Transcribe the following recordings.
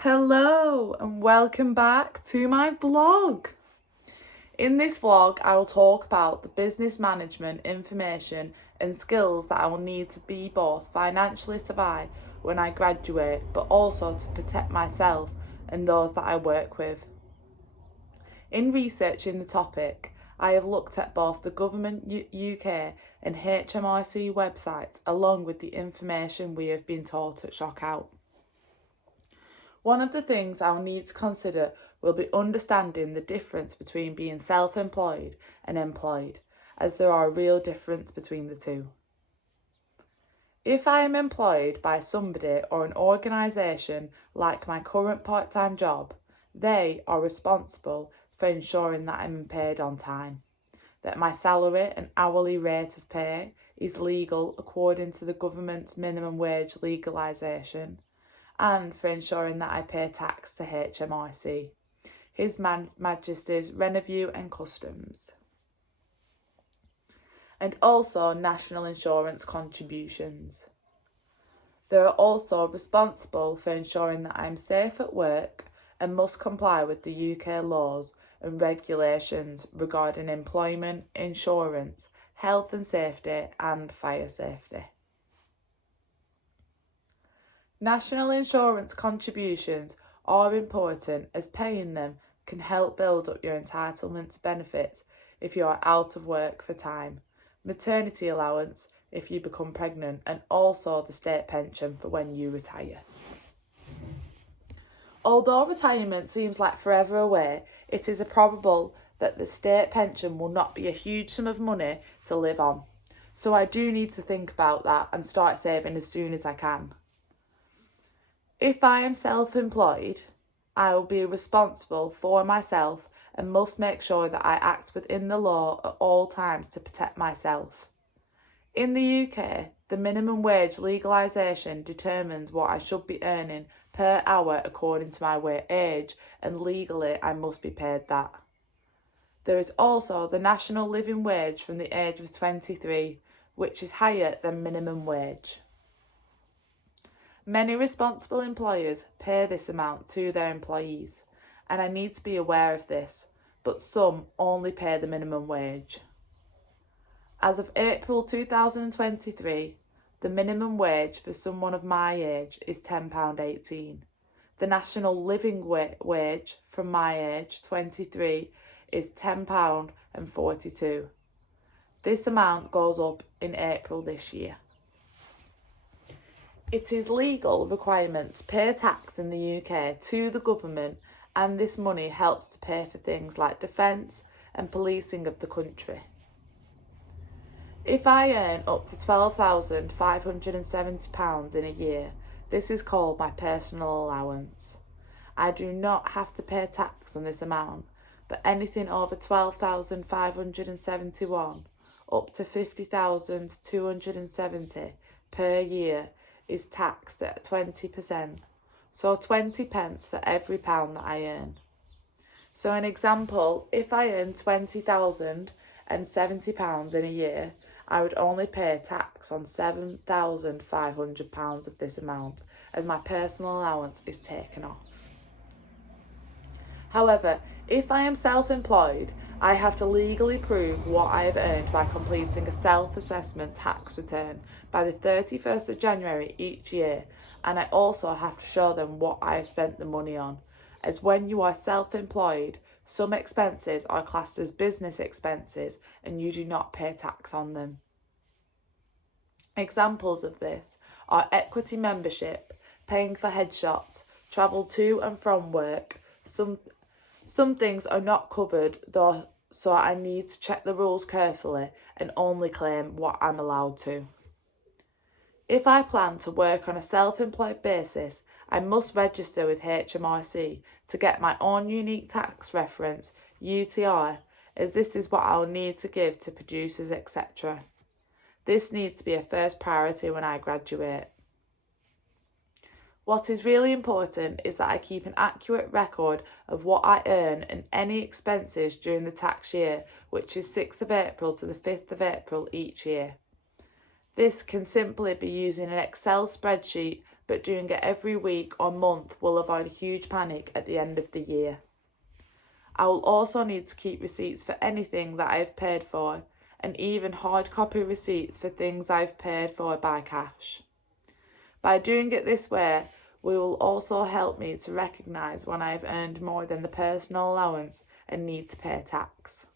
Hello and welcome back to my vlog. In this vlog, I will talk about the business management information and skills that I will need to be both financially survive when I graduate, but also to protect myself and those that I work with. In researching the topic, I have looked at both the government UK and HMRC websites along with the information we have been taught at Shockout. One of the things I'll need to consider will be understanding the difference between being self-employed and employed, as there are a real difference between the two. If I am employed by somebody or an organisation like my current part-time job, they are responsible for ensuring that I'm paid on time, that my salary and hourly rate of pay is legal according to the government's minimum wage legalisation, and for ensuring that I pay tax to HMRC, His Majesty's Revenue and Customs, and also national insurance contributions. They are also responsible for ensuring that I am safe at work and must comply with the UK laws and regulations regarding employment, insurance, health and safety and fire safety. National insurance contributions are important as paying them can help build up your entitlement to benefits if you are out of work for time, maternity allowance if you become pregnant, and also the state pension for when you retire. Although retirement seems like forever away, it is probable that the state pension will not be a huge sum of money to live on. So I do need to think about that and start saving as soon as I can. If I am self-employed, I will be responsible for myself and must make sure that I act within the law at all times to protect myself. In the UK, the minimum wage legalisation determines what I should be earning per hour according to my age, and legally I must be paid that. There is also the national living wage from the age of 23, which is higher than minimum wage. Many responsible employers pay this amount to their employees, and I need to be aware of this, but some only pay the minimum wage. As of April 2023, the minimum wage for someone of my age is £10.18. The national living wage from my age, 23, is £10.42. This amount goes up in April this year. It is legal requirement to pay tax in the UK to the government, and this money helps to pay for things like defence and policing of the country. If I earn up to £12,570 in a year, this is called my personal allowance. I do not have to pay tax on this amount, but anything over £12,571 up to £50,270 per year is taxed at 20%, so 20 pence for every pound that I earn. So an example, if I earn £20,070 in a year, I would only pay tax on £7,500 of this amount, as my personal allowance is taken off. However, if I am self-employed, I have to legally prove what I have earned by completing a self-assessment tax return by the 31st of January each year, and I also have to show them what I have spent the money on, as when you are self-employed, some expenses are classed as business expenses and you do not pay tax on them. Examples of this are equity membership, paying for headshots, travel to and from work. Some things are not covered though, so I need to check the rules carefully and only claim what I'm allowed to. If I plan to work on a self-employed basis, I must register with HMRC to get my own unique tax reference, UTR, as this is what I'll need to give to producers, etc. This needs to be a first priority when I graduate. What is really important is that I keep an accurate record of what I earn and any expenses during the tax year, which is 6th of April to the 5th of April each year. This can simply be using an Excel spreadsheet, but doing it every week or month will avoid a huge panic at the end of the year. I will also need to keep receipts for anything that I have paid for, and even hard copy receipts for things I've paid for by cash. By doing it this way, we will also help me to recognise when I've earned more than the personal allowance and need to pay tax.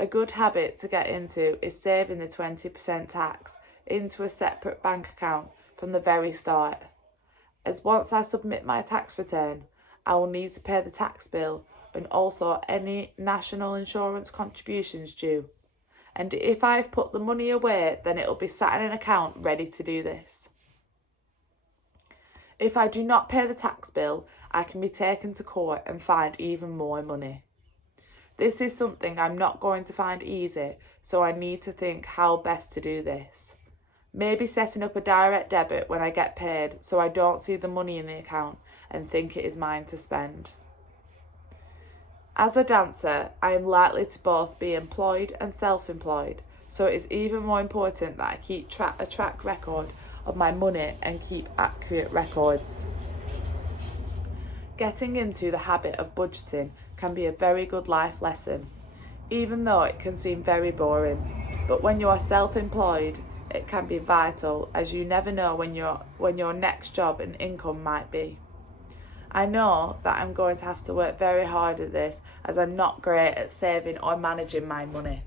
A good habit to get into is saving the 20% tax into a separate bank account from the very start, as once I submit my tax return, I will need to pay the tax bill and also any national insurance contributions due. And if I've put the money away, then it'll be sat in an account ready to do this. If I do not pay the tax bill, I can be taken to court and fined even more money. This is something I'm not going to find easy, so I need to think how best to do this. Maybe setting up a direct debit when I get paid so I don't see the money in the account and think it is mine to spend. As a dancer, I am likely to both be employed and self-employed, so it is even more important that I keep a track record of my money and keep accurate records. Getting into the habit of budgeting can be a very good life lesson, even though it can seem very boring. But when you are self-employed, it can be vital, as you never know when your next job and income might be. I know that I'm going to have to work very hard at this, as I'm not great at saving or managing my money.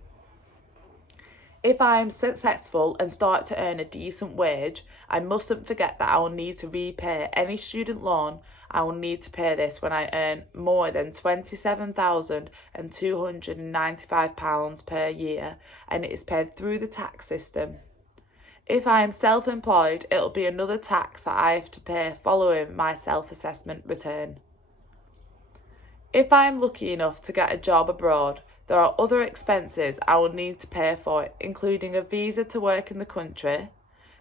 If I am successful and start to earn a decent wage, I mustn't forget that I will need to repay any student loan. I will need to pay this when I earn more than £27,295 per year, and it is paid through the tax system. If I am self-employed, it'll be another tax that I have to pay following my self-assessment return. If I am lucky enough to get a job abroad, there are other expenses I will need to pay for, including a visa to work in the country.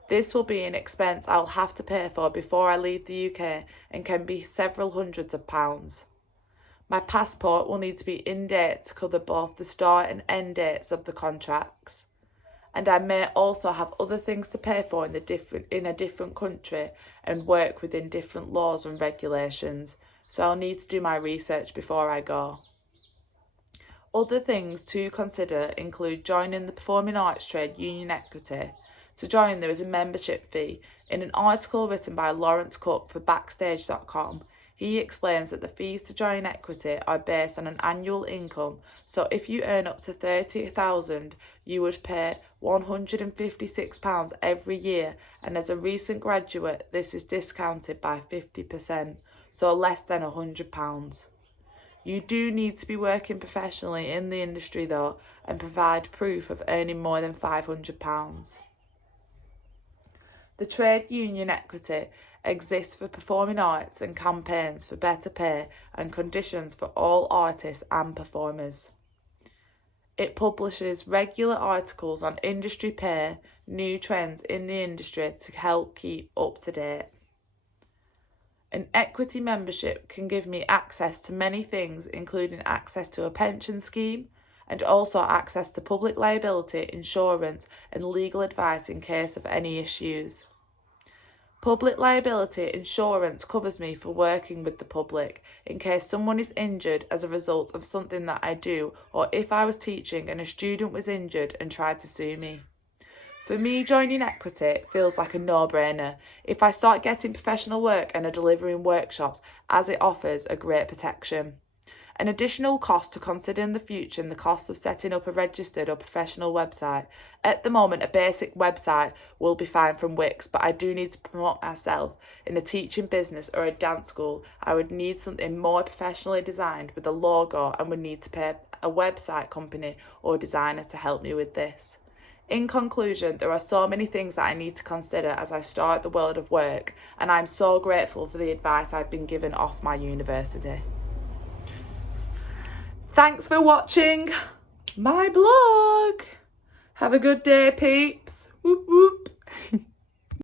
This will be an expense I'll have to pay for before I leave the UK and can be several hundreds of pounds. My passport will need to be in date to cover both the start and end dates of the contracts. And I may also have other things to pay for in a different country and work within different laws and regulations, so I'll need to do my research before I go. Other things to consider include joining the Performing Arts Trade Union Equity. To join, there is a membership fee. In an article written by Lawrence Cook for Backstage.com, he explains that the fees to join Equity are based on an annual income, so if you earn up to $30,000, you would pay £156 every year, and as a recent graduate, this is discounted by 50%, so less than £100. You do need to be working professionally in the industry though, and provide proof of earning more than £500. The Trade Union Equity exists for performing arts and campaigns for better pay and conditions for all artists and performers. It publishes regular articles on industry pay, new trends in the industry to help keep up to date. An equity membership can give me access to many things, including access to a pension scheme and also access to public liability insurance and legal advice in case of any issues. Public liability insurance covers me for working with the public in case someone is injured as a result of something that I do, or if I was teaching and a student was injured and tried to sue me. For me, joining Equity feels like a no-brainer if I start getting professional work and are delivering workshops, as it offers a great protection. An additional cost to consider in the future and the cost of setting up a registered or professional website. At the moment, a basic website will be fine from Wix, but I do need to promote myself in a teaching business or a dance school. I would need something more professionally designed with a logo and would need to pay a website company or designer to help me with this. In conclusion, there are so many things that I need to consider as I start the world of work, and I'm so grateful for the advice I've been given off my university. Thanks for watching my blog. Have a good day, peeps. Whoop whoop.